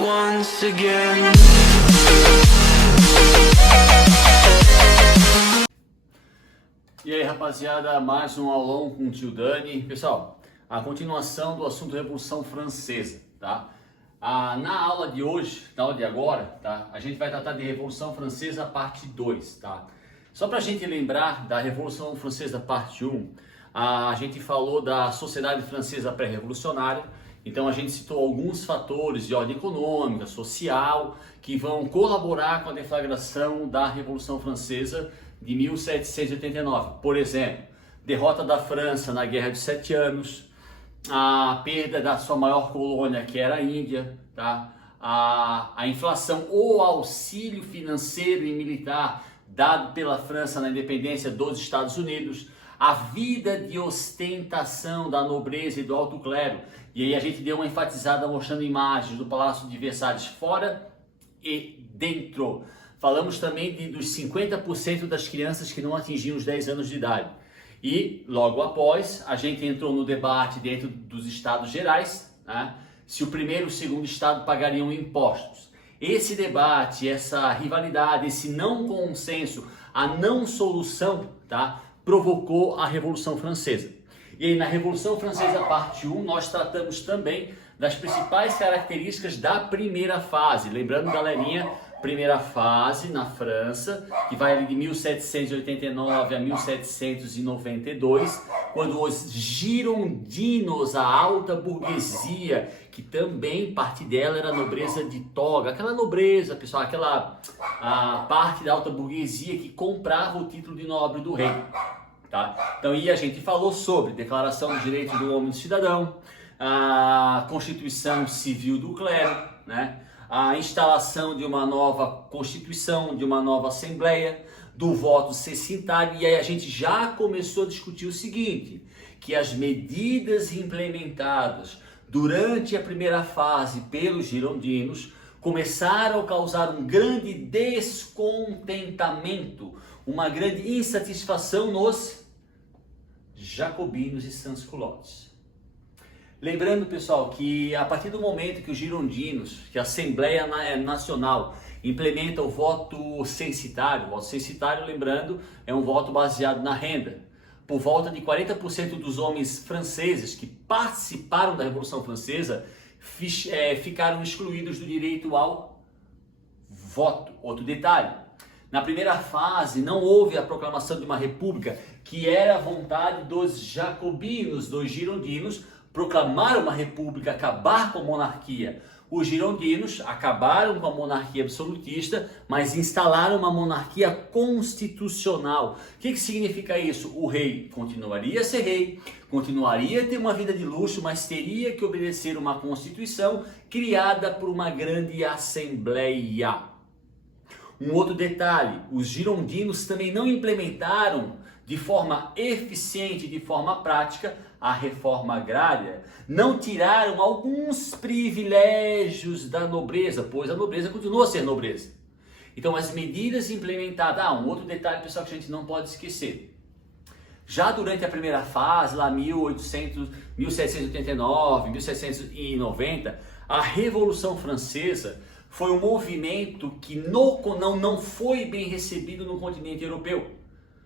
once again. E aí, rapaziada, mais um aulão com o tio Dani. Pessoal, a continuação do assunto Revolução Francesa, tá? Na aula de hoje, na aula de agora, tá? A gente vai tratar de Revolução Francesa parte 2, tá? Só pra gente lembrar da Revolução Francesa parte 1, a gente falou da sociedade francesa pré-revolucionária. Então a gente citou alguns fatores de ordem econômica, social, que vão colaborar com a deflagração da Revolução Francesa de 1789. Por exemplo, derrota da França na Guerra dos 7 Anos, a perda da sua maior colônia, que era a Índia, tá? A inflação ou auxílio financeiro e militar dado pela França na independência dos Estados Unidos, a vida de ostentação da nobreza e do alto clero. E aí a gente deu uma enfatizada mostrando imagens do Palácio de Versalhes fora e dentro. Falamos também dos 50% das crianças que não atingiam os 10 anos de idade. E logo após, a gente entrou no debate dentro dos estados gerais, né? Se o primeiro e o segundo estado pagariam impostos. Esse debate, essa rivalidade, esse não consenso, a não solução, tá? Provocou a Revolução Francesa. E aí na Revolução Francesa parte 1 nós tratamos também das principais características da primeira fase. Lembrando, galerinha, primeira fase na França, que vai ali de 1789 a 1792, quando os girondinos, a alta burguesia, que também parte dela era a nobreza de toga, aquela nobreza, pessoal, a parte da alta burguesia que comprava o título de nobre do rei. Tá? Então, e a gente falou sobre Declaração dos Direitos do Homem e do Cidadão, a Constituição Civil do Clero, né? A instalação de uma nova Constituição, de uma nova Assembleia, do voto censitário, e aí a gente já começou a discutir o seguinte, que as medidas implementadas durante a primeira fase pelos girondinos começaram a causar um grande descontentamento, uma grande insatisfação nos jacobinos e sans-culottes. Lembrando, pessoal, que a partir do momento que os girondinos, que a Assembleia Nacional implementa o voto censitário, lembrando, é um voto baseado na renda. Por volta de 40% dos homens franceses que participaram da Revolução Francesa ficaram excluídos do direito ao voto. Outro detalhe, na primeira fase não houve a proclamação de uma república, que era a vontade dos jacobinos, dos girondinos, proclamar uma república, acabar com a monarquia. Os girondinos acabaram com a monarquia absolutista, mas instalaram uma monarquia constitucional. O que significa isso? O rei continuaria a ser rei, continuaria a ter uma vida de luxo, mas teria que obedecer uma constituição criada por uma grande assembleia. Um outro detalhe, os girondinos também não implementaram de forma eficiente, de forma prática, a reforma agrária. Não tiraram alguns privilégios da nobreza, pois a nobreza continuou a ser nobreza. Então as medidas implementadas, um outro detalhe, pessoal, que a gente não pode esquecer. Já durante a primeira fase, lá 1789, 1790, a Revolução Francesa foi um movimento que não foi bem recebido no continente europeu.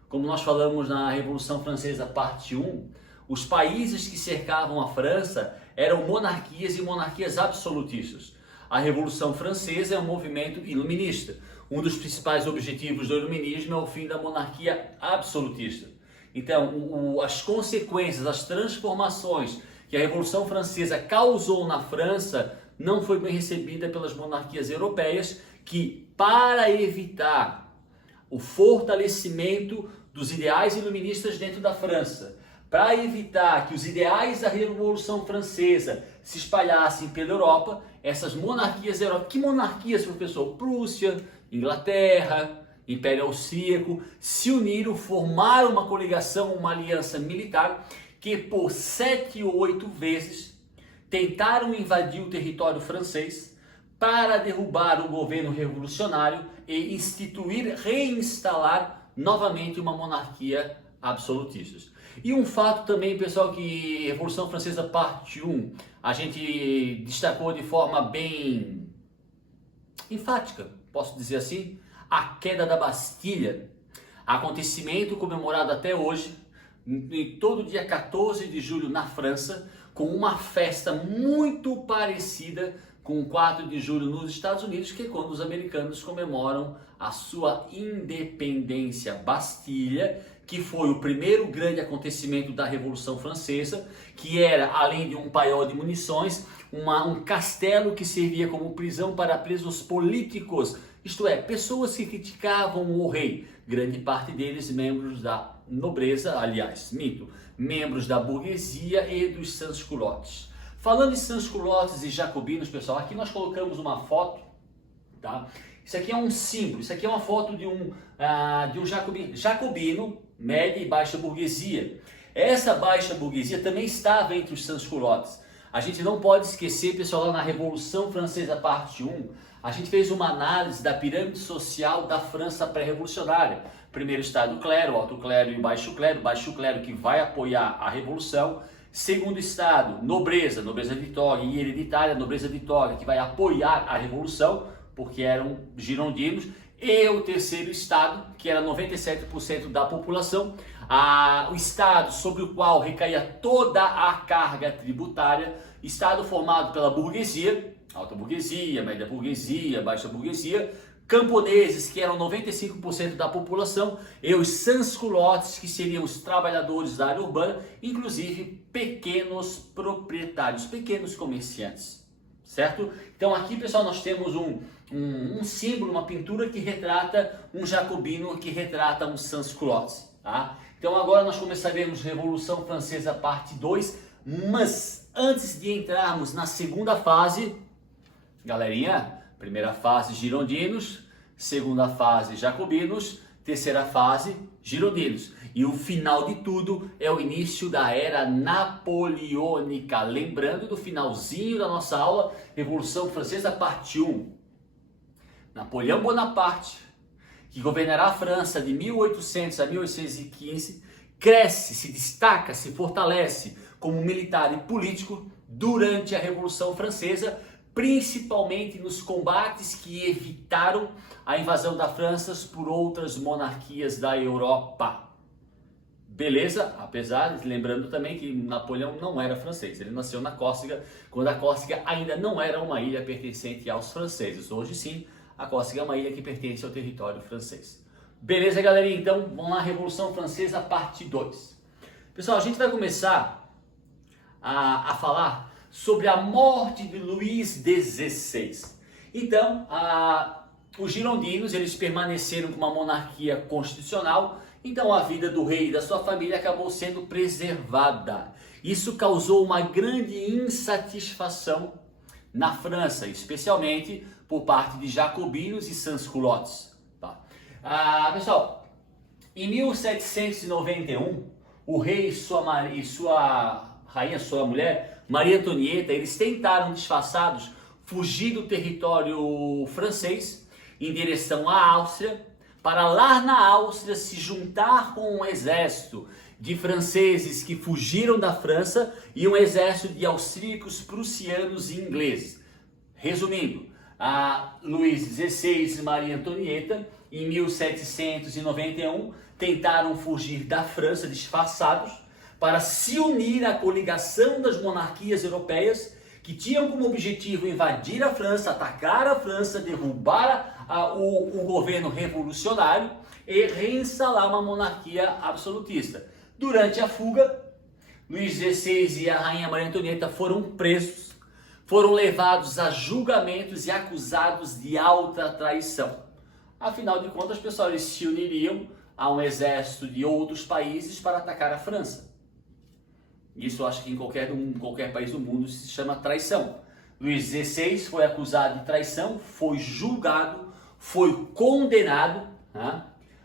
Como nós falamos na Revolução Francesa parte 1, os países que cercavam a França eram monarquias e monarquias absolutistas. A Revolução Francesa é um movimento iluminista. Um dos principais objetivos do iluminismo é o fim da monarquia absolutista. Então, as consequências, as transformações que a Revolução Francesa causou na França não foi bem recebida pelas monarquias europeias, que, para evitar o fortalecimento dos ideais iluministas dentro da França, para evitar que os ideais da Revolução Francesa se espalhassem pela Europa, essas monarquias europeias, que monarquias, professor? Prússia, Inglaterra, Império Austríaco, se uniram, formaram uma coligação, uma aliança militar, que por 7 ou 8 vezes tentaram invadir o território francês para derrubar o governo revolucionário e reinstalar novamente uma monarquia absolutista. E um fato também, pessoal, que Revolução Francesa parte 1, a gente destacou de forma bem enfática, posso dizer assim, a queda da Bastilha, acontecimento comemorado até hoje, em todo dia 14 de julho na França, com uma festa muito parecida com o 4 de julho nos Estados Unidos, que é quando os americanos comemoram a sua independência. Bastilha, que foi o primeiro grande acontecimento da Revolução Francesa, que era, além de um paiol de munições, um castelo que servia como prisão para presos políticos, isto é, pessoas que criticavam o rei, grande parte deles membros da nobreza, aliás, mito, membros da burguesia e dos sans-culottes. Falando em sans-culottes e jacobinos, pessoal, aqui nós colocamos uma foto, tá? Isso aqui é um símbolo, isso aqui é uma foto de um jacobino, média e baixa burguesia. Essa baixa burguesia também estava entre os sans-culottes. A gente não pode esquecer, pessoal, lá na Revolução Francesa, parte 1, a gente fez uma análise da pirâmide social da França pré-revolucionária. Primeiro estado, clero, alto clero e baixo clero que vai apoiar a revolução. Segundo estado, nobreza, nobreza vitória e hereditária, nobreza vitória, que vai apoiar a revolução, porque eram girondinos. E o terceiro estado, que era 97% da população, o estado sobre o qual recaía toda a carga tributária, estado formado pela burguesia, alta burguesia, média burguesia, baixa burguesia, camponeses, que eram 95% da população, e os sans-culottes, que seriam os trabalhadores da área urbana, inclusive pequenos proprietários, pequenos comerciantes, certo? Então aqui, pessoal, nós temos um símbolo, uma pintura que retrata um jacobino, que retrata um sans-culottes, tá? Então agora nós começaremos Revolução Francesa parte 2, mas antes de entrarmos na segunda fase, galerinha, primeira fase girondinos, segunda fase jacobinos, terceira fase girondinos. E o final de tudo é o início da era napoleônica. Lembrando do finalzinho da nossa aula, Revolução Francesa parte 1. Napoleão Bonaparte, que governará a França de 1800 a 1815, cresce, se destaca, se fortalece como militar e político durante a Revolução Francesa, principalmente nos combates que evitaram a invasão da França por outras monarquias da Europa. Beleza? Apesar, lembrando também que Napoleão não era francês, ele nasceu na Córcega, quando a Córcega ainda não era uma ilha pertencente aos franceses. Hoje sim, a Córcega é uma ilha que pertence ao território francês. Beleza, galerinha? Então, vamos lá, Revolução Francesa, parte 2. Pessoal, a gente vai começar a falar sobre a morte de Luís XVI. Então, os girondinos, eles permaneceram com uma monarquia constitucional, então a vida do rei e da sua família acabou sendo preservada. Isso causou uma grande insatisfação na França, especialmente por parte de jacobinos e sans-culottes. Tá? Pessoal, em 1791, o rei e sua rainha, sua mulher, Maria Antonieta, eles tentaram, disfarçados, fugir do território francês em direção à Áustria, para lá na Áustria se juntar com um exército de franceses que fugiram da França e um exército de austríacos, prussianos e ingleses. Resumindo, Luís XVI e Maria Antonieta, em 1791, tentaram fugir da França disfarçados para se unir à coligação das monarquias europeias que tinham como objetivo invadir a França, atacar a França, derrubar o governo revolucionário e reinstalar uma monarquia absolutista. Durante a fuga, Luís XVI e a rainha Maria Antonieta foram presos, foram levados a julgamentos e acusados de alta traição. Afinal de contas, pessoal, eles se uniriam a um exército de outros países para atacar a França. Isso eu acho que em qualquer país do mundo se chama traição. Luís XVI foi acusado de traição, foi julgado, foi condenado.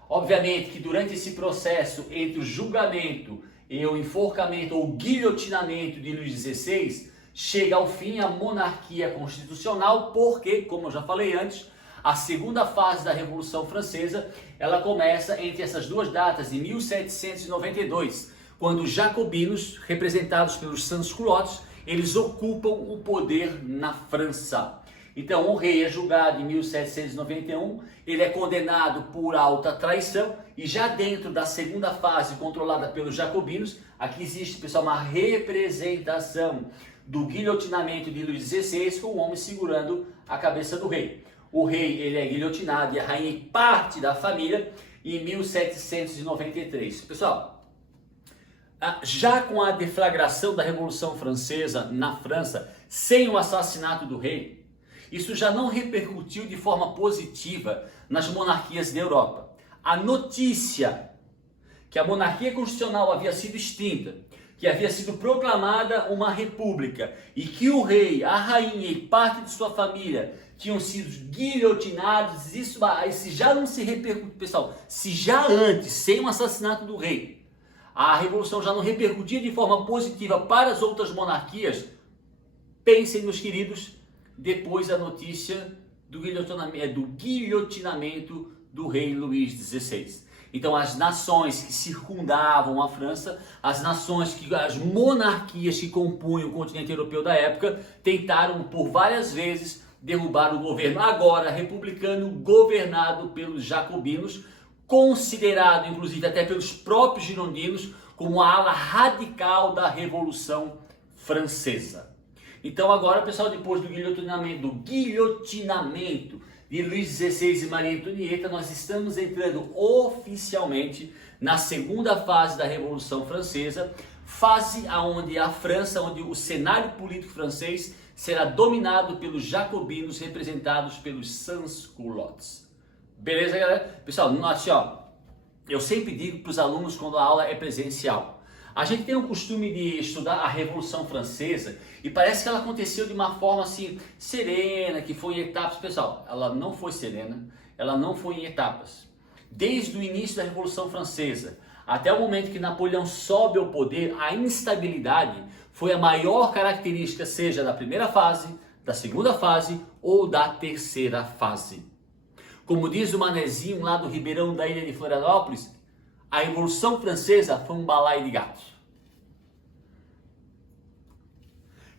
Obviamente que durante esse processo entre o julgamento e o enforcamento ou guilhotinamento de Luís XVI, chega ao fim a monarquia constitucional, porque, como eu já falei antes, a segunda fase da Revolução Francesa, ela começa entre essas duas datas, em 1792, quando os jacobinos, representados pelos sans-culottes, eles ocupam o poder na França. Então o rei é julgado em 1791, ele é condenado por alta traição e já dentro da segunda fase controlada pelos jacobinos, aqui existe, pessoal, uma representação do guilhotinamento de Luís XVI com o homem segurando a cabeça do rei. O rei ele é guilhotinado e a rainha e parte da família em 1793. Pessoal, já com a deflagração da Revolução Francesa na França, sem o assassinato do rei, isso já não repercutiu de forma positiva nas monarquias da Europa. A notícia que a monarquia constitucional havia sido extinta, que havia sido proclamada uma república e que o rei, a rainha e parte de sua família tinham sido guilhotinados, isso já não se repercutiu, pessoal, se já antes, sem o assassinato do rei, a revolução já não repercutia de forma positiva para as outras monarquias, pensem, meus queridos, depois da notícia do guilhotinamento do rei Luís XVI. Então as nações que circundavam a França, as monarquias que compunham o continente europeu da época, tentaram por várias vezes derrubar o governo agora republicano, governado pelos jacobinos, considerado inclusive até pelos próprios girondinos como a ala radical da Revolução Francesa. Então agora, pessoal, depois do guilhotinamento de Luís XVI e Maria Antonieta, nós estamos entrando oficialmente na segunda fase da Revolução Francesa, fase onde a França, onde o cenário político francês será dominado pelos jacobinos representados pelos sans-culottes. Beleza, galera? Pessoal, note, eu sempre digo para os alunos quando a aula é presencial, a gente tem o costume de estudar a Revolução Francesa e parece que ela aconteceu de uma forma assim serena, que foi em etapas. Pessoal, ela não foi serena, ela não foi em etapas. Desde o início da Revolução Francesa até o momento que Napoleão sobe ao poder, a instabilidade foi a maior característica, seja da primeira fase, da segunda fase ou da terceira fase. Como diz o Manezinho lá do Ribeirão da ilha de Florianópolis, a Revolução Francesa foi um balaio de gatos.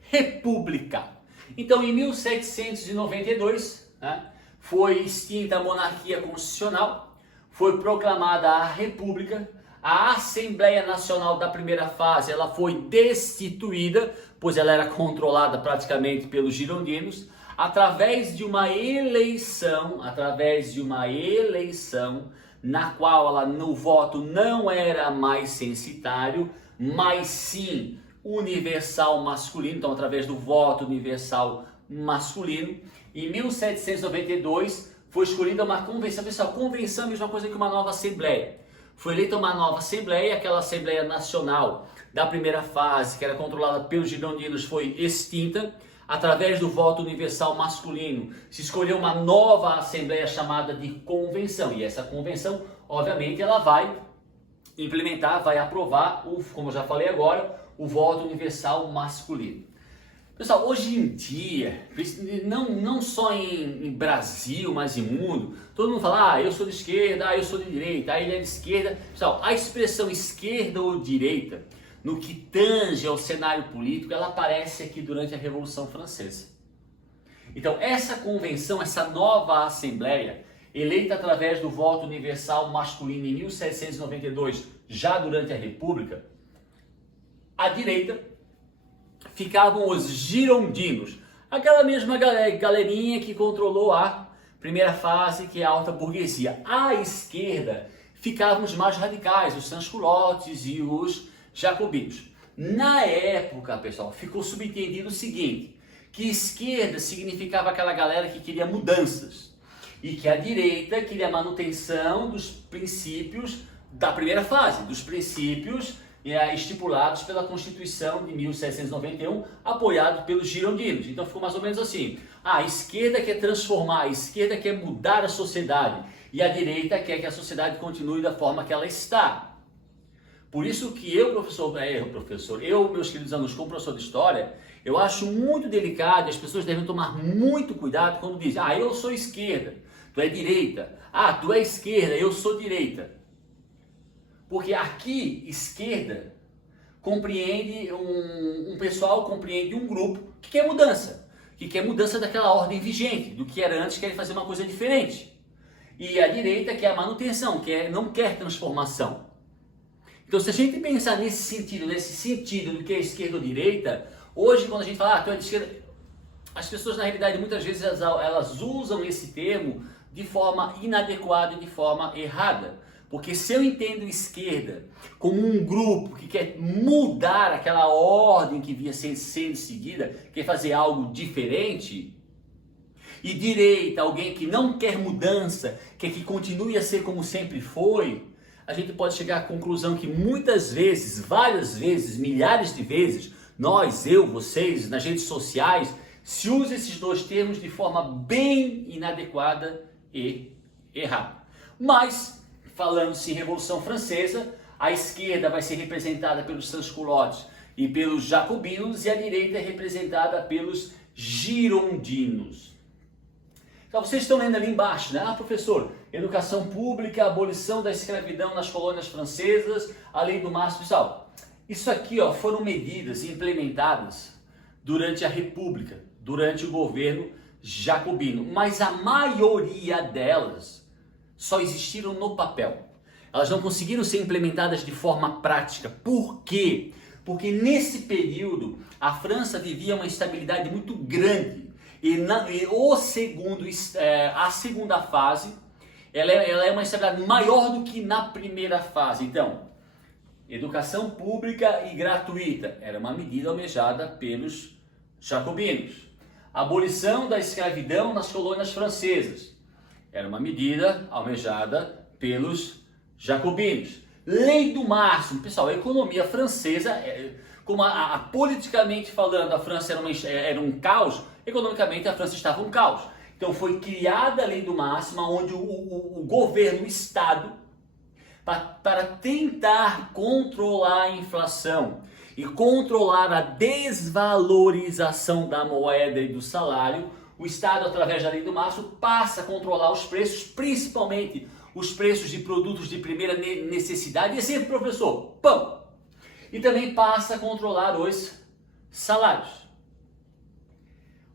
República. Então, em 1792, foi extinta a monarquia constitucional, foi proclamada a República, a Assembleia Nacional da primeira fase ela foi destituída, pois ela era controlada praticamente pelos girondinos, através de uma eleição, na qual no voto não era mais censitário, mas sim universal masculino, então através do voto universal masculino. Em 1792 foi escolhida uma convenção, pessoal, convenção é a mesma coisa que uma nova assembleia. Foi eleita uma nova assembleia, aquela Assembleia Nacional da primeira fase, que era controlada pelos girondinos, foi extinta. Através do voto universal masculino, se escolheu uma nova assembleia chamada de convenção. E essa convenção, obviamente, ela vai implementar, vai aprovar, como eu já falei agora, o voto universal masculino. Pessoal, hoje em dia, não só em Brasil, mas em mundo, todo mundo fala, eu sou de esquerda, eu sou de direita, ele é de esquerda. Pessoal, a expressão esquerda ou direita, no que tange ao cenário político, ela aparece aqui durante a Revolução Francesa. Então, essa convenção, essa nova assembleia, eleita através do voto universal masculino em 1792, já durante a República, à direita ficavam os girondinos, aquela mesma galerinha que controlou a primeira fase, que é a alta burguesia. À esquerda ficavam os mais radicais, os sans-culottes e os jacobinos. Na época, pessoal, ficou subentendido o seguinte, que esquerda significava aquela galera que queria mudanças e que a direita queria a manutenção dos princípios da primeira fase, dos princípios estipulados pela Constituição de 1791, apoiado pelos girondinos. Então ficou mais ou menos assim, a esquerda quer transformar, a esquerda quer mudar a sociedade e a direita quer que a sociedade continue da forma que ela está. Por isso que meus queridos alunos, como professor de História, eu acho muito delicado, as pessoas devem tomar muito cuidado quando dizem, eu sou esquerda, tu é direita, tu é esquerda, eu sou direita. Porque aqui, esquerda, compreende um pessoal, compreende um grupo que quer mudança, que quer mudança daquela ordem vigente, do que era antes, quer fazer uma coisa diferente. E a direita quer a manutenção, não quer transformação. Então, se a gente pensar nesse sentido do que é esquerda ou direita, hoje quando a gente fala, tu é de esquerda, as pessoas na realidade muitas vezes elas usam esse termo de forma inadequada e de forma errada. Porque se eu entendo esquerda como um grupo que quer mudar aquela ordem que vinha sendo seguida, quer fazer algo diferente, e direita, alguém que não quer mudança, quer que continue a ser como sempre foi, a gente pode chegar à conclusão que muitas vezes, várias vezes, milhares de vezes, nós, eu, vocês, nas redes sociais, se usa esses dois termos de forma bem inadequada e errada. Mas, falando-se em Revolução Francesa, a esquerda vai ser representada pelos sans-culottes e pelos jacobinos e a direita é representada pelos girondinos. Então vocês estão lendo ali embaixo, né? Ah, professor, educação pública, abolição da escravidão nas colônias francesas, a lei do Márcio. Pessoal, isso aqui foram medidas implementadas durante a República, durante o governo jacobino, mas a maioria delas só existiram no papel. Elas não conseguiram ser implementadas de forma prática. Por quê? Porque nesse período a França vivia uma instabilidade muito grande. A segunda fase, ela é uma estabilidade maior do que na primeira fase. Então, educação pública e gratuita era uma medida almejada pelos jacobinos. Abolição da escravidão nas colônias francesas era uma medida almejada pelos jacobinos. Lei do máximo, pessoal, a economia francesa, como politicamente falando, a França era um caos, economicamente a França estava um caos. Então foi criada a lei do máximo, onde o governo, o Estado, para tentar controlar a inflação e controlar a desvalorização da moeda e do salário, o Estado, através da lei do máximo, passa a controlar os preços, principalmente os preços de produtos de primeira necessidade, e exemplo, professor, pão. E também passa a controlar os salários.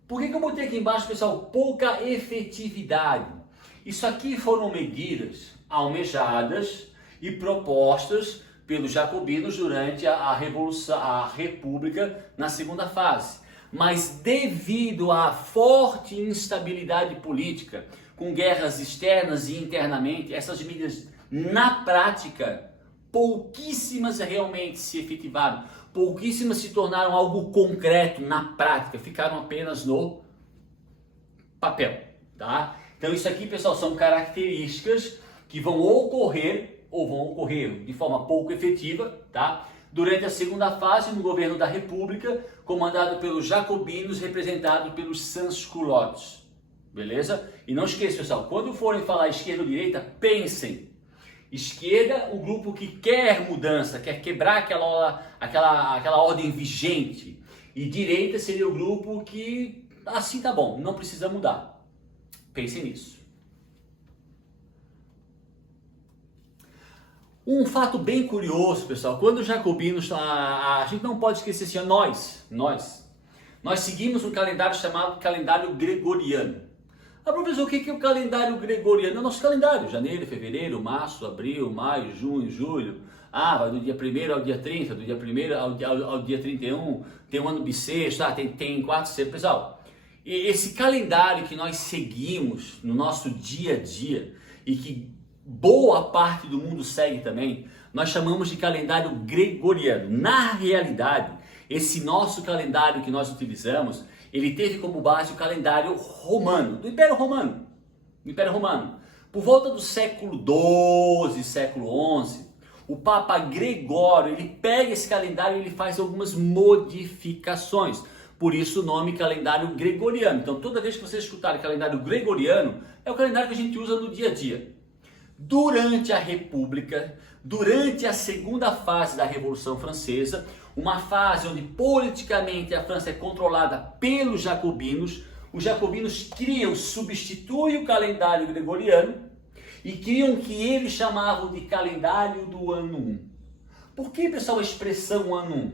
Por que eu botei aqui embaixo, pessoal, pouca efetividade? Isso aqui foram medidas almejadas e propostas pelos jacobinos durante a Revolução, a República na segunda fase. Mas devido à forte instabilidade política, com guerras externas e internamente, essas medidas na prática, pouquíssimas realmente se efetivaram, pouquíssimas se tornaram algo concreto na prática, ficaram apenas no papel, tá? Então isso aqui, pessoal, são características que vão ocorrer de forma pouco efetiva, tá? Durante a segunda fase, no governo da República, comandado pelos jacobinos, representado pelos sans-culottes, beleza? E não esqueça, pessoal, quando forem falar esquerda ou direita, pensem. Esquerda, o grupo que quer mudança, quer quebrar aquela ordem vigente. E direita seria o grupo que, assim tá bom, não precisa mudar. Pensem nisso. Um fato bem curioso, pessoal, quando os jacobinos, a gente não pode esquecer assim, nós seguimos um calendário chamado calendário gregoriano. Ah, professor, o que é o calendário gregoriano? É o nosso calendário, janeiro, fevereiro, março, abril, maio, junho, julho. Ah, vai do dia 1º ao dia 30, do dia 1º ao dia 31, tem um ano bissexto, tem 4 sextos. Pessoal, esse calendário que nós seguimos no nosso dia a dia e que boa parte do mundo segue também, nós chamamos de calendário gregoriano. Na realidade, esse nosso calendário que nós utilizamos, ele teve como base o calendário romano, do Império Romano. Por volta do século XII, século XI, o Papa Gregório, ele pega esse calendário e ele faz algumas modificações. Por isso o nome calendário gregoriano. Então toda vez que vocês escutarem calendário gregoriano, é o calendário que a gente usa no dia a dia. Durante a República, durante a segunda fase da Revolução Francesa, uma fase onde politicamente a França é controlada pelos jacobinos, os jacobinos substituem o calendário gregoriano e criam o que eles chamavam de calendário do ano 1. Por que, pessoal, a expressão ano 1?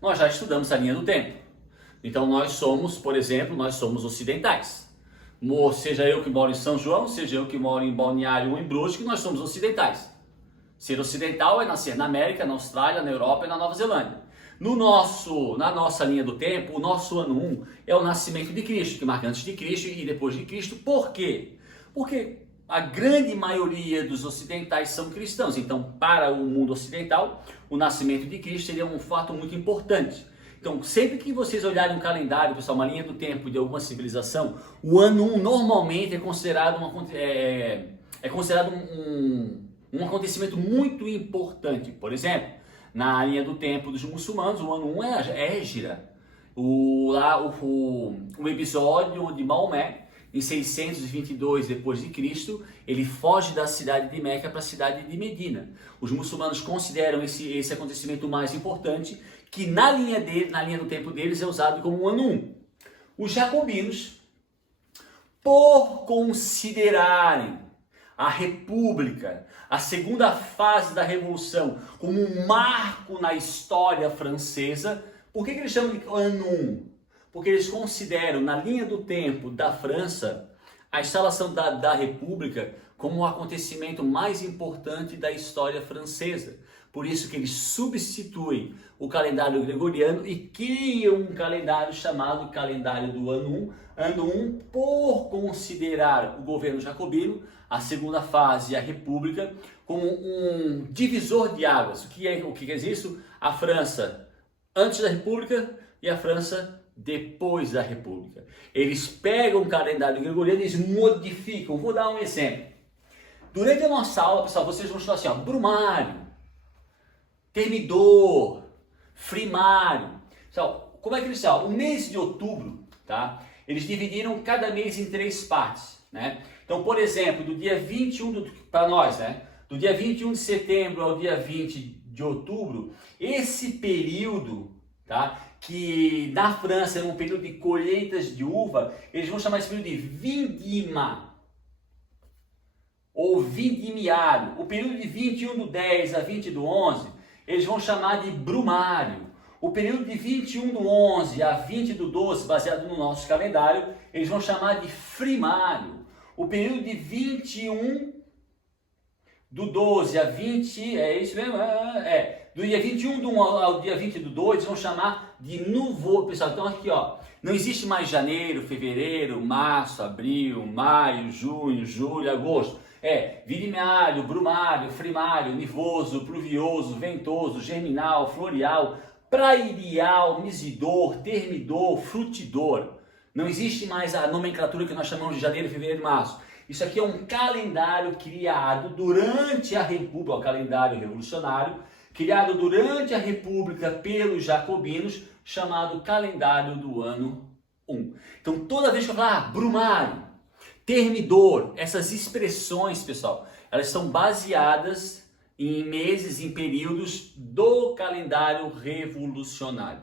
Nós já estudamos a linha do tempo. Então nós somos, por exemplo, nós somos ocidentais. Seja eu que moro em São João, seja eu que moro em Balneário ou em Brusque, nós somos ocidentais. Ser ocidental é nascer na América, na Austrália, na Europa e na Nova Zelândia. Na nossa linha do tempo, o nosso ano 1 é o nascimento de Cristo, que marca antes de Cristo e depois de Cristo. Por quê? Porque a grande maioria dos ocidentais são cristãos. Então, para o mundo ocidental, o nascimento de Cristo seria um fato muito importante. Então, sempre que vocês olharem um calendário, pessoal, uma linha do tempo de alguma civilização, o ano 1 normalmente é considerado um acontecimento muito importante. Por exemplo, na linha do tempo dos muçulmanos, o ano 1 é Égira. O episódio onde Maomé, em 622 depois de Cristo, ele foge da cidade de Meca para a cidade de Medina. Os muçulmanos consideram esse acontecimento mais importante, que na linha do tempo deles é usado como o ano 1. Os jacobinos, por considerarem a República, a segunda fase da Revolução, como um marco na história francesa, por que eles chamam de ano 1? Porque eles consideram, na linha do tempo da França, a instalação da República como o acontecimento mais importante da história francesa. Por isso que eles substituem o calendário gregoriano e criam um calendário chamado calendário do ano 1. Ano 1, por considerar o governo jacobino, a segunda fase, a República, como um divisor de águas. O que quer dizer isso? A França antes da República e a França depois da República. Eles pegam o calendário gregoriano e eles modificam. Vou dar um exemplo. Durante a nossa aula, pessoal, vocês vão estudar assim, ó, Brumário, Termidor, Frimário. Pessoal, como é que eles são? O mês de outubro, tá? Eles dividiram cada mês em 3 partes, né? Então, por exemplo, do dia 21, para nós, né? Do dia 21 de setembro ao dia 20 de outubro, esse período, tá? Que na França é um período de colheitas de uva, eles vão chamar esse período de vindima ou vindimiário. O período de 21 do 10 a 20 do 11, eles vão chamar de brumário. O período de 21 do 11 a 20 do 12, baseado no nosso calendário, eles vão chamar de frimário. O período de 21 do 12 a 20, é isso mesmo? Do dia 21 do 1 ao dia 20 do 2, eles vão chamar de nouveau. Pessoal, então aqui, ó, não existe mais janeiro, fevereiro, março, abril, maio, junho, julho, agosto. Virimário, brumário, frimário, nivoso, pluvioso, ventoso, germinal, floreal, prairial, misidor, termidor, frutidor. Não existe mais a nomenclatura que nós chamamos de janeiro, fevereiro e março. Isso aqui é um calendário criado durante a República, o calendário revolucionário, criado durante a República pelos jacobinos, chamado calendário do ano 1. Então, toda vez que eu falar brumário, termidor, essas expressões, pessoal, elas são baseadas em meses, em períodos do calendário revolucionário.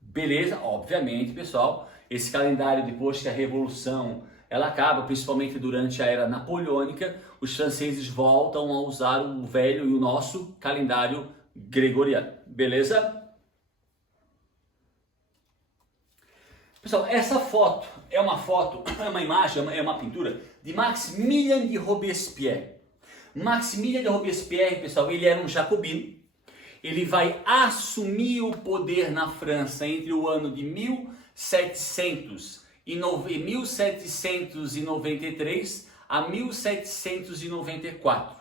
Beleza? Obviamente, pessoal, esse calendário, depois que a Revolução ela acaba, principalmente durante a Era Napoleônica, os franceses voltam a usar o velho e o nosso calendário gregoriano. Beleza? Pessoal, essa foto é uma imagem, é uma pintura de Maximilien de Robespierre. Maximilien de Robespierre, pessoal, ele era um jacobino. Ele vai assumir o poder na França entre o ano de 1793 a 1794.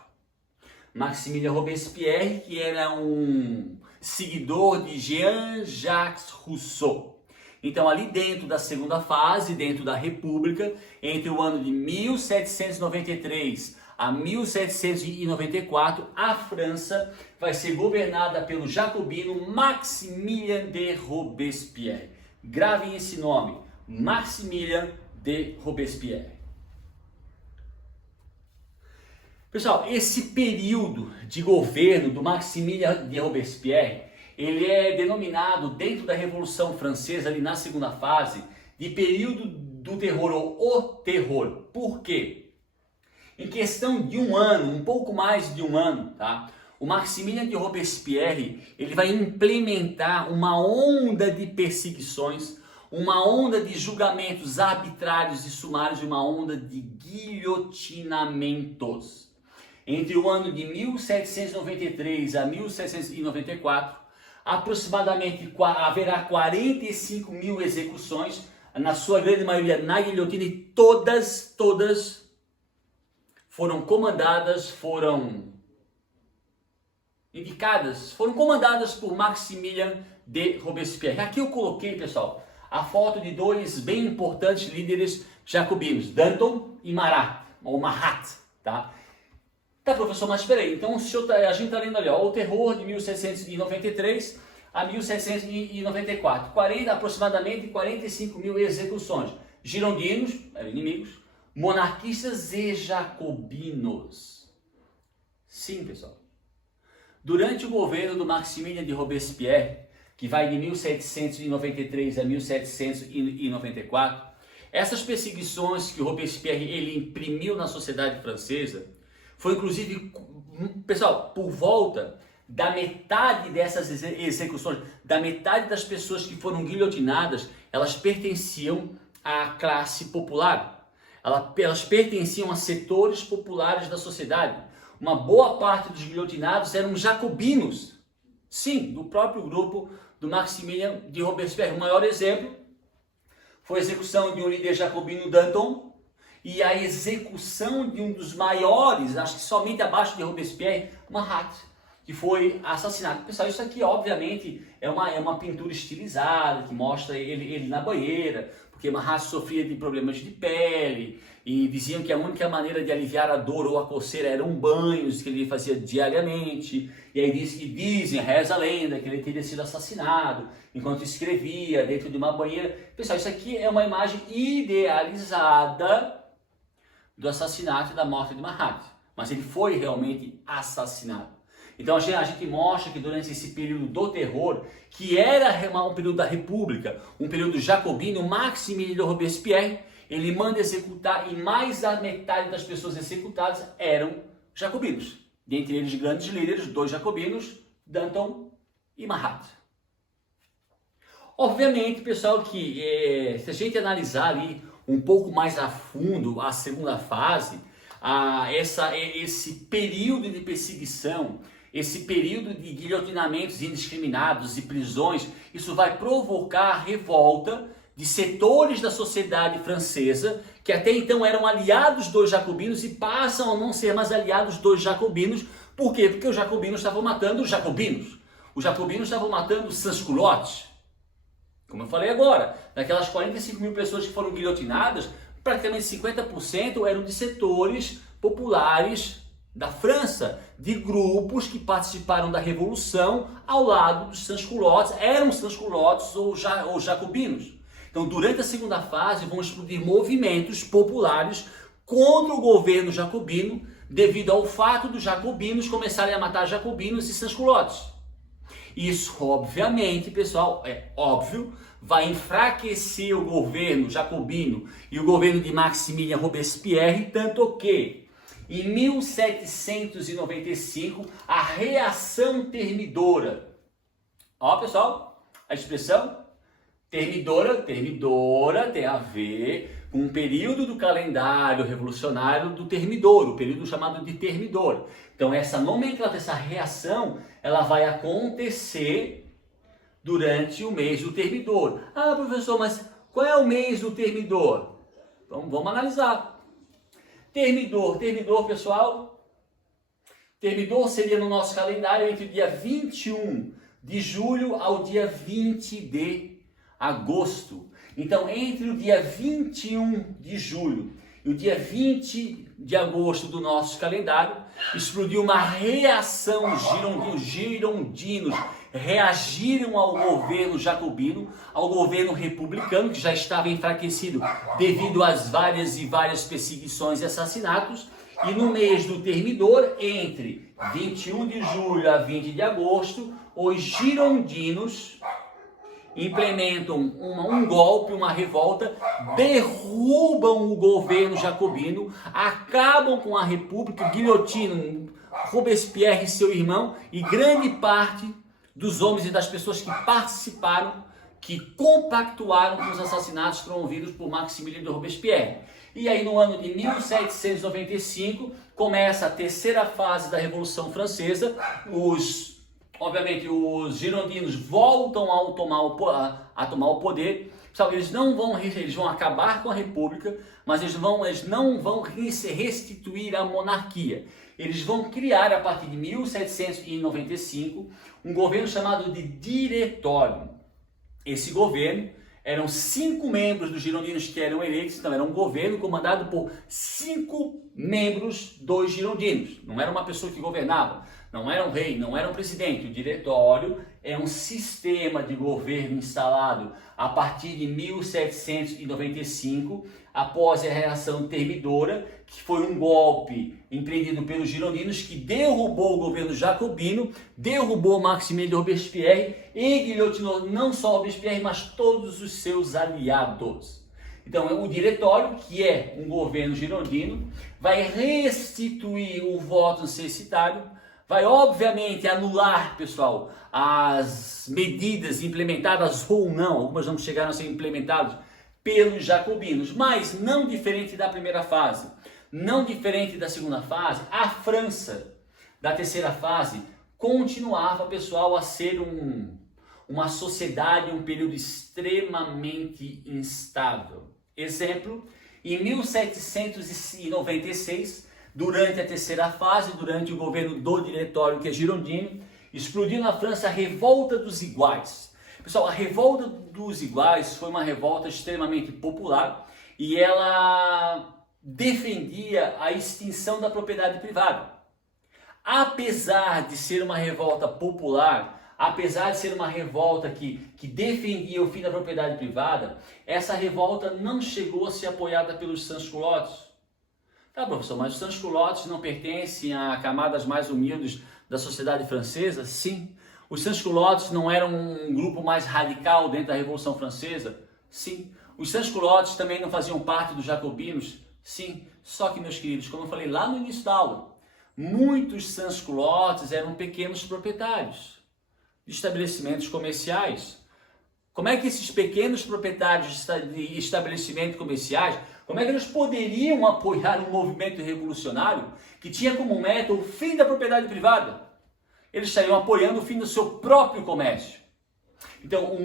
Maximilien Robespierre, que era um seguidor de Jean-Jacques Rousseau. Então, ali dentro da segunda fase, dentro da República, entre o ano de 1793 a 1794, a França vai ser governada pelo jacobino Maximilien de Robespierre. Gravem esse nome, Maximilien de Robespierre. Pessoal, esse período de governo do Maximilien de Robespierre, ele é denominado dentro da Revolução Francesa, ali na segunda fase, de período do terror ou o terror. Por quê? Em questão de um ano, um pouco mais de um ano, tá? O Maximilien de Robespierre, ele vai implementar uma onda de perseguições, uma onda de julgamentos arbitrários e sumários e uma onda de guilhotinamentos. Entre o ano de 1793 a 1794, aproximadamente haverá 45 mil execuções, na sua grande maioria na guilhotina, e todas foram comandadas, foram indicadas, foram comandadas por Maximilien de Robespierre. Aqui eu coloquei, pessoal, a foto de dois bem importantes líderes jacobinos, Danton e Marat, ou Marat, tá? Tá, professor, mas espera aí, então a gente está lendo ali, ó, o terror de 1793 a 1794, aproximadamente 45 mil execuções, girondinos, eram inimigos, monarquistas e jacobinos. Sim, pessoal. Durante o governo do Maximilien de Robespierre, que vai de 1793 a 1794, essas perseguições que Robespierre ele imprimiu na sociedade francesa, foi inclusive, pessoal, por volta da metade dessas execuções, da metade das pessoas que foram guilhotinadas, elas pertenciam à classe popular. Elas pertenciam a setores populares da sociedade. Uma boa parte dos guilhotinados eram jacobinos. Sim, do próprio grupo do Maximilien de Robespierre. O maior exemplo foi a execução de um líder jacobino, Danton, e a execução de um dos maiores, acho que somente abaixo de Robespierre, Marat, que foi assassinado. Pessoal, isso aqui obviamente é uma pintura estilizada, que mostra ele na banheira, porque Marat sofria de problemas de pele, e diziam que a única maneira de aliviar a dor ou a coceira eram banhos que ele fazia diariamente. E aí reza a lenda que ele teria sido assassinado enquanto escrevia dentro de uma banheira. Pessoal, isso aqui é uma imagem idealizada do assassinato e da morte de Marat, mas ele foi realmente assassinado. Então a gente mostra que durante esse período do terror, que era um período da República, um período jacobino, Maximilien de Robespierre, ele manda executar, e mais da metade das pessoas executadas eram jacobinos. Dentre eles, grandes líderes, dois jacobinos, Danton e Marat. Obviamente, pessoal, que se a gente analisar ali um pouco mais a fundo a segunda fase, esse período de perseguição, esse período de guilhotinamentos indiscriminados e prisões, isso vai provocar a revolta de setores da sociedade francesa, que até então eram aliados dos jacobinos e passam a não ser mais aliados dos jacobinos. Por quê? Porque os jacobinos estavam matando os jacobinos. Os jacobinos estavam matando os sans-culottes. Como eu falei agora, daquelas 45 mil pessoas que foram guilhotinadas, praticamente 50% eram de setores populares da França, de grupos que participaram da Revolução ao lado dos sans-culottes, eram sans-culottes ou jacobinos. Então, durante a segunda fase, vão explodir movimentos populares contra o governo jacobino, devido ao fato dos jacobinos começarem a matar jacobinos e sans-culottes. Isso, obviamente, pessoal, é óbvio, vai enfraquecer o governo jacobino e o governo de Maximilien Robespierre, tanto que, em 1795, a reação termidora. Ó, pessoal, a expressão termidora tem a ver com um período do calendário revolucionário do termidor, o período chamado de termidor. Então essa nomenclatura, essa reação, ela vai acontecer durante o mês do termidor. Ah, professor, mas qual é o mês do termidor? Então vamos analisar. Termidor, pessoal. Termidor seria no nosso calendário entre o dia 21 de julho ao dia 20 de agosto. Então, entre o dia 21 de julho e o dia 20 de agosto do nosso calendário, explodiu uma reação. Os girondinos reagiram ao governo jacobino, ao governo republicano, que já estava enfraquecido devido às várias perseguições e assassinatos. E no mês do termidor, entre 21 de julho a 20 de agosto, os girondinos implementam um golpe, uma revolta, derrubam o governo jacobino, acabam com a república, guilhotinam Robespierre e seu irmão e grande parte dos homens e das pessoas que participaram que compactuaram com os assassinatos promovidos por Maximilien de Robespierre. E aí no ano de 1795 começa a terceira fase da Revolução Francesa. Obviamente os girondinos voltam a tomar o poder. Sabe, eles vão acabar com a República, mas eles não vão restituir a monarquia. Eles vão criar, a partir de 1795, um governo chamado de Diretório. Esse governo eram 5 membros dos girondinos que eram eleitos, então era um governo comandado por 5 membros dos girondinos. Não era uma pessoa que governava, não era um rei, não era um presidente. O Diretório é um sistema de governo instalado a partir de 1795, após a reação termidora, que foi um golpe empreendido pelos girondinos que derrubou o governo jacobino, derrubou Maximilien de Robespierre e guilhotinou não só Robespierre, mas todos os seus aliados. Então, o Diretório, que é um governo girondino, vai restituir o voto censitário, vai obviamente anular, pessoal, as medidas implementadas ou não, algumas não chegaram a ser implementadas pelos jacobinos, mas não diferente da primeira fase, não diferente da segunda fase, a França da terceira fase continuava, pessoal, a ser uma sociedade, um período extremamente instável. Exemplo, em 1796, durante a terceira fase, durante o governo do Diretório, que é girondino, explodiu na França a Revolta dos Iguais. Pessoal, a Revolta dos Iguais foi uma revolta extremamente popular e ela defendia a extinção da propriedade privada. Apesar de ser uma revolta popular, apesar de ser uma revolta que defendia o fim da propriedade privada, essa revolta não chegou a ser apoiada pelos sans-culottes. Tá, professor, mas os sans-culottes não pertencem a camadas mais humildes da sociedade francesa? Sim. Os sans-culottes não eram um grupo mais radical dentro da Revolução Francesa? Sim. Os sans-culottes também não faziam parte dos jacobinos? Sim. Só que, meus queridos, como eu falei lá no início da aula, muitos sans-culottes eram pequenos proprietários de estabelecimentos comerciais. Como é que esses pequenos proprietários de estabelecimentos comerciais, como é que eles poderiam apoiar um movimento revolucionário que tinha como meta o fim da propriedade privada? Eles estariam apoiando o fim do seu próprio comércio. Então,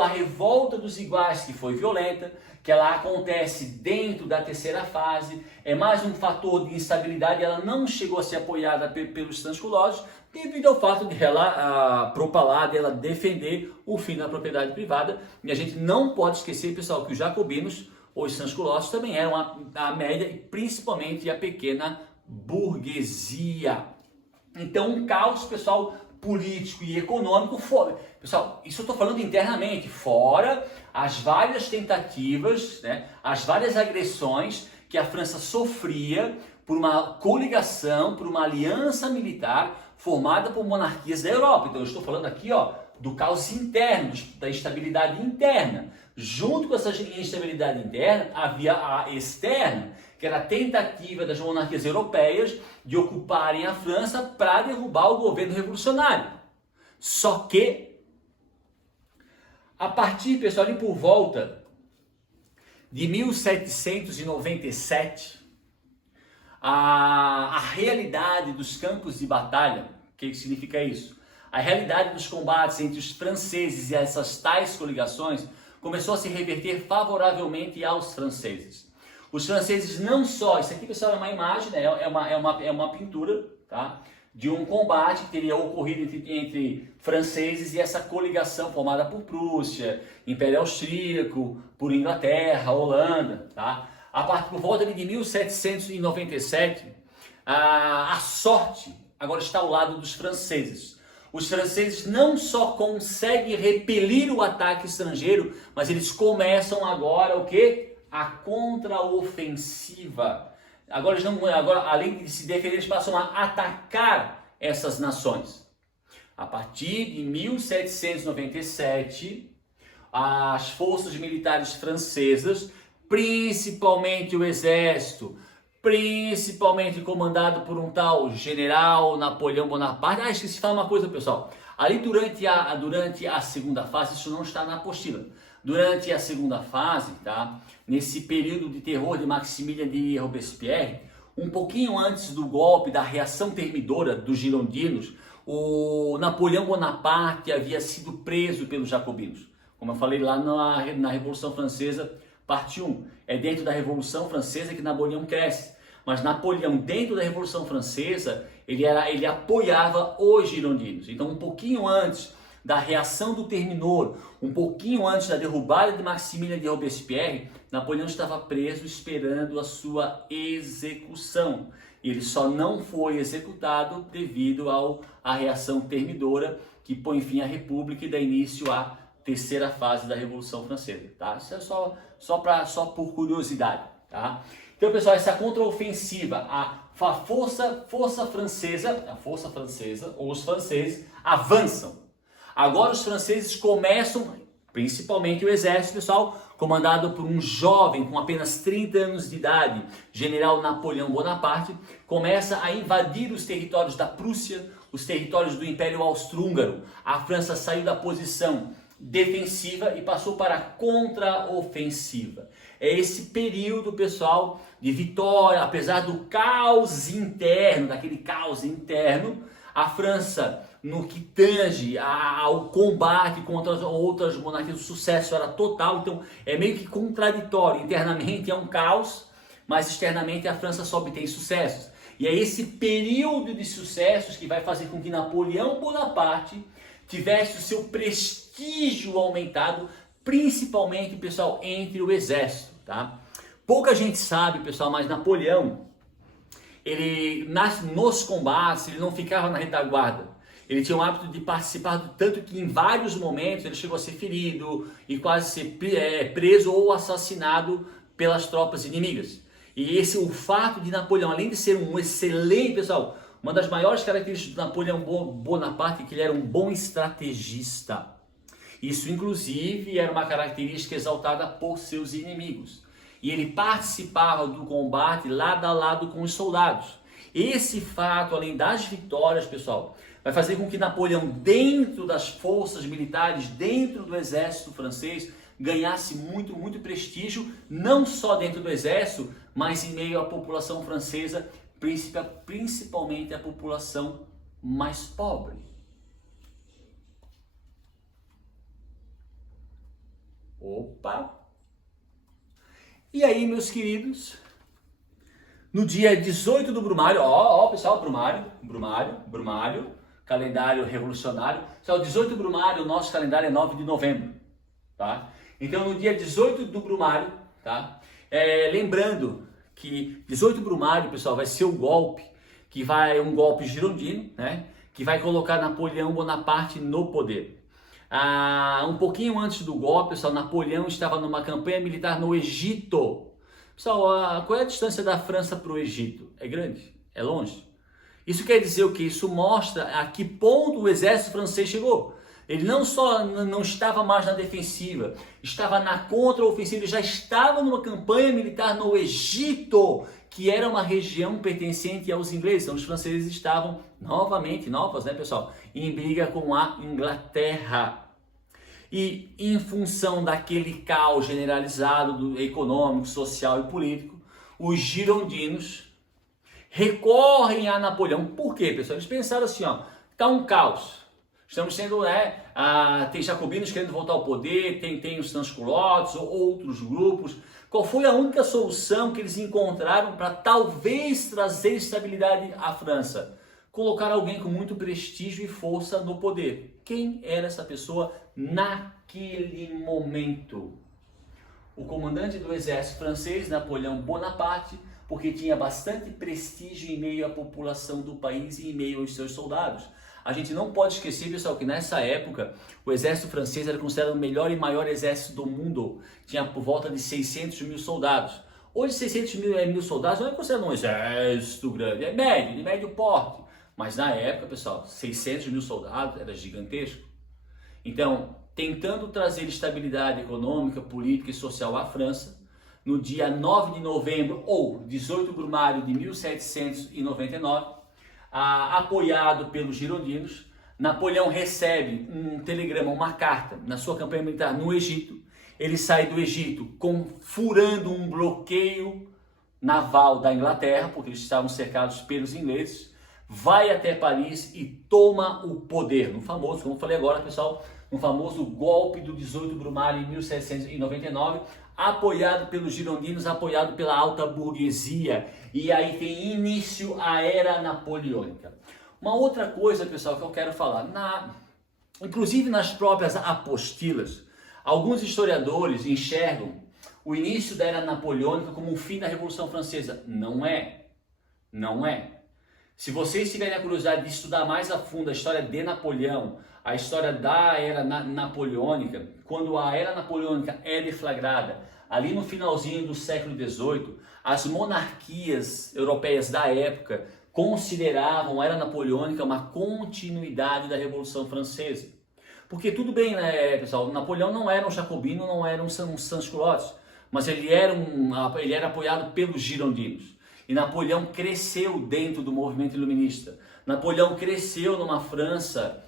a Revolta dos Iguais, que foi violenta, que ela acontece dentro da terceira fase, é mais um fator de instabilidade, ela não chegou a ser apoiada pelos sans-culottes, devido ao fato de ela propalar, dela defender o fim da propriedade privada. E a gente não pode esquecer, pessoal, que os jacobinos, os sans-culottes, também eram a média e principalmente a pequena burguesia. Então, um caos, pessoal, político e econômico fora. Pessoal, isso eu estou falando internamente, fora as várias tentativas, né, as várias agressões que a França sofria por uma coligação, por uma aliança militar formada por monarquias da Europa. Então eu estou falando aqui, do caos interno, da instabilidade interna. Junto com essa instabilidade interna, havia a externa, que era a tentativa das monarquias europeias de ocuparem a França para derrubar o governo revolucionário. Só que, a partir, pessoal, de por volta de 1797, a realidade dos campos de batalha, o que significa isso? A realidade dos combates entre os franceses e essas tais coligações começou a se reverter favoravelmente aos franceses. Os franceses não só, isso aqui, pessoal, é uma imagem, né? é uma pintura, tá? De um combate que teria ocorrido entre franceses e essa coligação formada por Prússia, Império Austríaco, por Inglaterra, Holanda, tá? A partir por volta de 1797, a sorte agora está ao lado dos franceses. Os franceses não só conseguem repelir o ataque estrangeiro, mas eles começam agora o quê? A contraofensiva. Agora, além de se defender, eles passam a atacar essas nações. A partir de 1797, as forças militares francesas, principalmente o exército, principalmente comandado por um tal general Napoleão Bonaparte. Esqueci de falar uma coisa, pessoal. Ali durante a segunda fase, isso não está na apostila. Durante a segunda fase, tá? Nesse período de terror de Maximilien de Robespierre, um pouquinho antes do golpe, da reação termidora dos girondinos, o Napoleão Bonaparte havia sido preso pelos jacobinos. Como eu falei lá na Revolução Francesa, parte 1. É dentro da Revolução Francesa que Napoleão cresce. Mas Napoleão, dentro da Revolução Francesa, ele apoiava os girondinos. Então, um pouquinho antes da reação do Terminor, um pouquinho antes da derrubada de Maximilien de Robespierre, Napoleão estava preso esperando a sua execução. Ele só não foi executado devido à reação termidora que põe fim à República e dá início à terceira fase da Revolução Francesa. Tá? Isso é só por curiosidade. Tá? Então, pessoal, essa contraofensiva, a força francesa, os franceses avançam. Agora os franceses começam, principalmente o exército, pessoal, comandado por um jovem com apenas 30 anos de idade, general Napoleão Bonaparte, começa a invadir os territórios da Prússia, os territórios do Império Austro-Húngaro. A França saiu da posição defensiva e passou para a contraofensiva. É esse período, pessoal, de vitória, apesar do caos interno, a França, no que tange ao combate contra as outras monarquias, o sucesso era total. Então é meio que contraditório. Internamente é um caos, mas externamente a França só obtém sucessos. E é esse período de sucessos que vai fazer com que Napoleão Bonaparte tivesse o seu prestígio aumentado, principalmente, pessoal, entre o exército. Tá? Pouca gente sabe, pessoal, mas Napoleão, ele nos combates, ele não ficava na retaguarda. Ele tinha o hábito de participar, tanto que em vários momentos ele chegou a ser ferido e quase ser preso ou assassinado pelas tropas inimigas. E o fato de Napoleão, além de ser um excelente, pessoal, uma das maiores características de Napoleão Bonaparte é que ele era um bom estrategista. Isso, inclusive, era uma característica exaltada por seus inimigos. E ele participava do combate lado a lado com os soldados. Esse fato, além das vitórias, pessoal, vai fazer com que Napoleão, dentro das forças militares, dentro do exército francês, ganhasse muito prestígio, não só dentro do exército, mas em meio à população francesa, principalmente a população mais pobre. Opa! E aí, meus queridos, no dia 18 do Brumário, pessoal, Brumário, calendário revolucionário. Pessoal, 18 do Brumário, o nosso calendário é 9 de novembro, tá? Então, no dia 18 do Brumário, tá? Lembrando que 18 do Brumário, pessoal, vai ser um golpe girondino, né? Que vai colocar Napoleão Bonaparte no poder. Um pouquinho antes do golpe, pessoal, Napoleão estava numa campanha militar no Egito. Pessoal, qual é a distância da França para o Egito? É grande? É longe? Isso quer dizer o que? Isso mostra a que ponto o exército francês chegou. Ele não só não estava mais na defensiva, estava na contraofensiva, ele já estava numa campanha militar no Egito, que era uma região pertencente aos ingleses. Então os franceses estavam novamente, né, pessoal, em briga com a Inglaterra. E em função daquele caos generalizado econômico, social e político, os girondinos recorrem a Napoleão. Por quê, pessoal? Eles pensaram assim, tá um caos. Estamos tendo, tem jacobinos querendo voltar ao poder, tem os sans-culottes ou outros grupos. Qual foi a única solução que eles encontraram para talvez trazer estabilidade à França? Colocar alguém com muito prestígio e força no poder. Quem era essa pessoa naquele momento? O comandante do exército francês, Napoleão Bonaparte, porque tinha bastante prestígio em meio à população do país e em meio aos seus soldados. A gente não pode esquecer, pessoal, que nessa época o exército francês era considerado o melhor e maior exército do mundo. Tinha por volta de 600 mil soldados. Hoje 600 mil soldados não é considerado um exército grande, é médio, de médio porte. Mas na época, pessoal, 600 mil soldados era gigantesco. Então, tentando trazer estabilidade econômica, política e social à França, no dia 9 de novembro ou 18 de maio de 1799, apoiado pelos girondinos. Napoleão recebe um telegrama, uma carta, na sua campanha militar no Egito. Ele sai do Egito furando um bloqueio naval da Inglaterra, porque eles estavam cercados pelos ingleses, vai até Paris e toma o poder, no famoso, como eu falei agora, pessoal, no famoso golpe do 18 de maio de 1799, apoiado pelos girondinos, apoiado pela alta burguesia, e aí tem início a Era Napoleônica. Uma outra coisa, pessoal, que eu quero falar, inclusive nas próprias apostilas, alguns historiadores enxergam o início da Era Napoleônica como o fim da Revolução Francesa. Não é. Não é. Se vocês tiverem a curiosidade de estudar mais a fundo a história de Napoleão, a história da Era Napoleônica, quando a Era Napoleônica é deflagrada, ali no finalzinho do século XVIII, as monarquias europeias da época consideravam a Era Napoleônica uma continuidade da Revolução Francesa. Porque tudo bem, né, pessoal, Napoleão não era um jacobino, não era um sans-culottes, mas ele era apoiado pelos girondinos. E Napoleão cresceu dentro do movimento iluminista. Napoleão cresceu numa França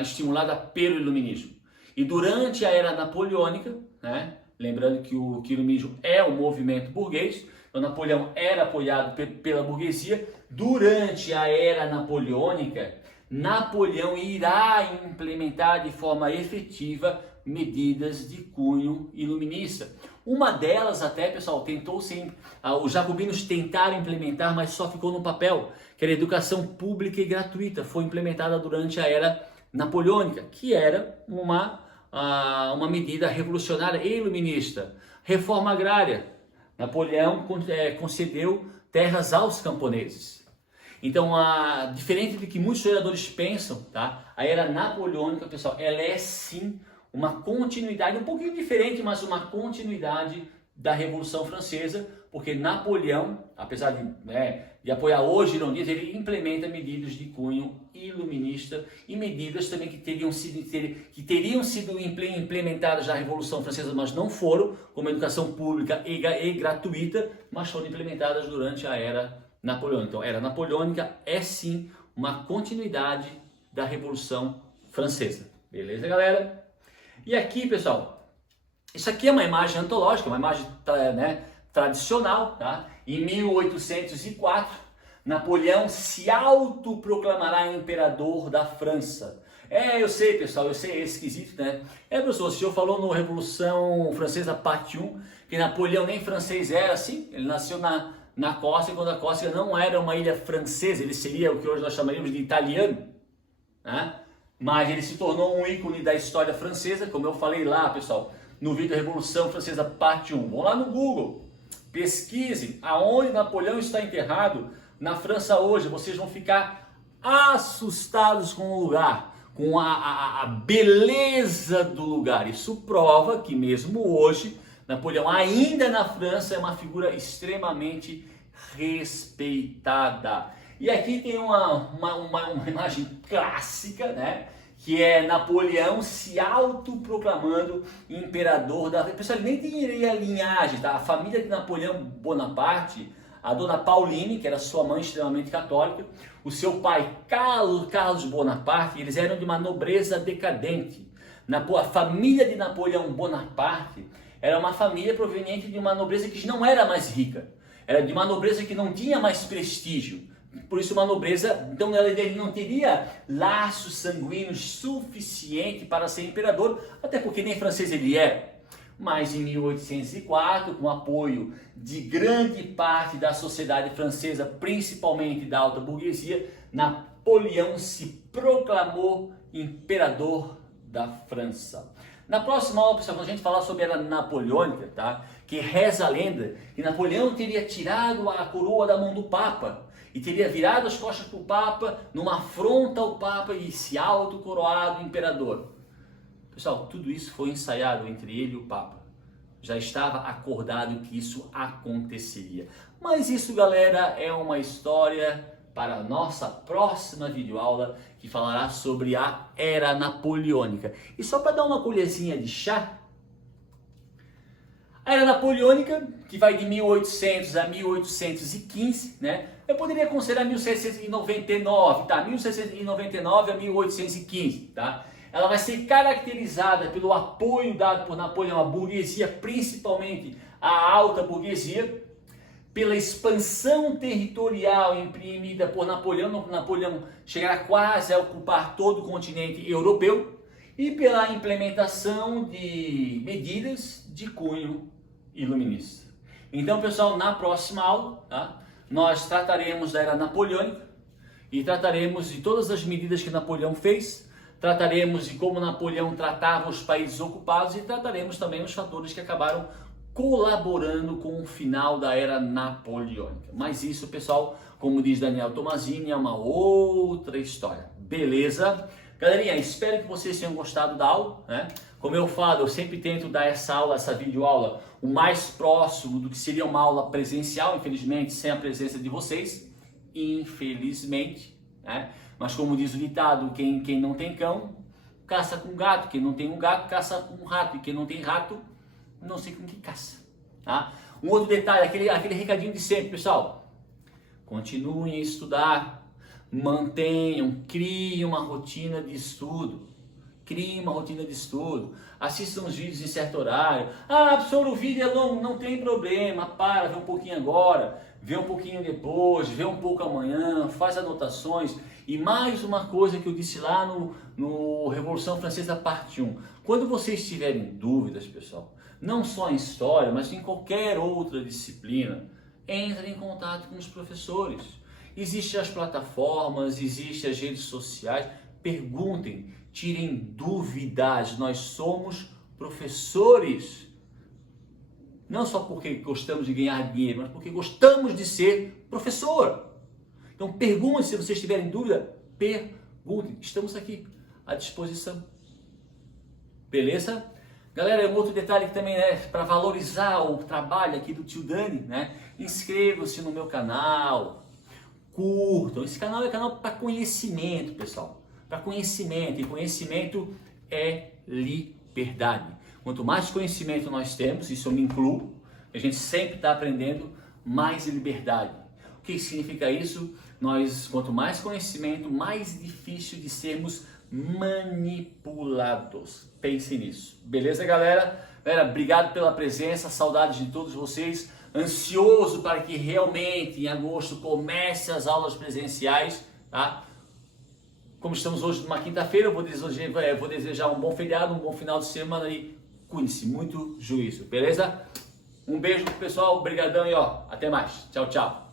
estimulada pelo iluminismo. E durante a Era Napoleônica, né, lembrando que o iluminismo é um movimento burguês, então Napoleão era apoiado pela burguesia. Durante a Era Napoleônica, Napoleão irá implementar de forma efetiva medidas de cunho iluminista. Uma delas até, pessoal, os jacobinos tentaram implementar, mas só ficou no papel, que era a educação pública e gratuita. Foi implementada durante a Era Napoleônica, que era uma medida revolucionária e iluminista. Reforma agrária. Napoleão concedeu terras aos camponeses. Então, diferente do que muitos historiadores pensam, tá? A Era Napoleônica, pessoal, ela é sim uma continuidade, um pouquinho diferente, mas uma continuidade da Revolução Francesa, porque Napoleão, apesar de apoiar os girondinos, ele implementa medidas de cunho iluminista e medidas também que teriam sido implementadas na Revolução Francesa, mas não foram, como a educação pública e gratuita, mas foram implementadas durante a Era Napoleônica. Então, a Era Napoleônica é sim uma continuidade da Revolução Francesa. Beleza, galera? E aqui, pessoal, isso aqui é uma imagem antológica, uma imagem tradicional, tá? Em 1804, Napoleão se autoproclamará imperador da França. Eu sei, pessoal, eu sei, é esquisito, né? Professor, o senhor falou no Revolução Francesa, parte 1, que Napoleão nem francês era, assim, ele nasceu na Córcega, quando a Córcega não era uma ilha francesa, ele seria o que hoje nós chamaríamos de italiano, né? Mas ele se tornou um ícone da história francesa, como eu falei lá, pessoal, no vídeo Revolução Francesa, parte 1. Vão lá no Google, pesquisem aonde Napoleão está enterrado na França hoje. Vocês vão ficar assustados com o lugar, com a beleza do lugar. Isso prova que mesmo hoje, Napoleão ainda na França é uma figura extremamente respeitada. E aqui tem uma imagem clássica, né? Que é Napoleão se autoproclamando imperador da... Pessoal, ele nem tem a linhagem, tá? A família de Napoleão Bonaparte, a dona Pauline, que era sua mãe extremamente católica, o seu pai Carlos Bonaparte, eles eram de uma nobreza decadente. A família de Napoleão Bonaparte era uma família proveniente de uma nobreza que não era mais rica, era de uma nobreza que não tinha mais prestígio. Por isso uma nobreza, então ele não teria laços sanguíneos suficiente para ser imperador, até porque nem francês ele era. Mas em 1804, com o apoio de grande parte da sociedade francesa, principalmente da alta burguesia, Napoleão se proclamou imperador da França. Na próxima aula, pessoal, quando a gente falar sobre a Era Napoleônica, tá? Que reza a lenda que Napoleão teria tirado a coroa da mão do Papa e teria virado as costas para o Papa numa afronta ao Papa e se autocoroado imperador. Pessoal, tudo isso foi ensaiado entre ele e o Papa. Já estava acordado que isso aconteceria. Mas isso, galera, é uma história para a nossa próxima videoaula, que falará sobre a Era Napoleônica. E só para dar uma colherzinha de chá, A era napoleônica, que vai de 1800 a 1815, né? Eu poderia considerar 1799, tá? 1799 a 1815, tá? Ela vai ser caracterizada pelo apoio dado por Napoleão à burguesia, principalmente à alta burguesia, pela expansão territorial imprimida por Napoleão. Napoleão chegará quase a ocupar todo o continente europeu, e pela implementação de medidas de cunho iluminista. Então, pessoal, na próxima aula, tá, nós trataremos da era napoleônica e trataremos de todas as medidas que Napoleão fez, trataremos de como Napoleão tratava os países ocupados e trataremos também os fatores que acabaram colaborando com o final da era napoleônica. Mas isso, pessoal, como diz Daniel Tommasini, é uma outra história. Beleza? Galerinha, espero que vocês tenham gostado da aula, né? Como eu falo, eu sempre tento dar essa aula, essa videoaula, o mais próximo do que seria uma aula presencial, infelizmente, sem a presença de vocês, infelizmente, né? Mas como diz o ditado, quem não tem cão, caça com gato, quem não tem um gato, caça com um rato, e quem não tem rato, não sei com que caça, tá? Um outro detalhe, aquele recadinho de sempre, pessoal, continuem a estudar, mantenham, criem uma rotina de estudo. Criem uma rotina de estudo. Assistam os vídeos em certo horário. Ah, professor, o vídeo é longo, não tem problema. Para, vê um pouquinho agora, vê um pouquinho depois, vê um pouco amanhã, faz anotações. E mais uma coisa que eu disse lá no Revolução Francesa parte 1. Quando vocês tiverem dúvidas, pessoal, não só em história, mas em qualquer outra disciplina, entrem em contato com os professores. Existem as plataformas, existem as redes sociais. Perguntem, tirem dúvidas. Nós somos professores. Não só porque gostamos de ganhar dinheiro, mas porque gostamos de ser professor. Então perguntem, se vocês tiverem dúvida, perguntem. Estamos aqui à disposição. Beleza? Galera, um outro detalhe que também é para valorizar o trabalho aqui do tio Dani, né? Inscrevam-se no meu canal. Curtam. Esse canal é canal para conhecimento, pessoal. Para conhecimento. E conhecimento é liberdade. Quanto mais conhecimento nós temos, isso eu me incluo, a gente sempre está aprendendo, mais liberdade. O que significa isso? Quanto mais conhecimento, mais difícil de sermos manipulados. Pense nisso. Beleza, galera? Galera, obrigado pela presença, saudades de todos vocês. Ansioso para que realmente em agosto comece as aulas presenciais, tá? Como estamos hoje numa quinta-feira, eu vou desejar um bom feriado, um bom final de semana e cuide-se, muito juízo, beleza? Um beijo pro pessoal, obrigadão e ó, até mais. Tchau, tchau.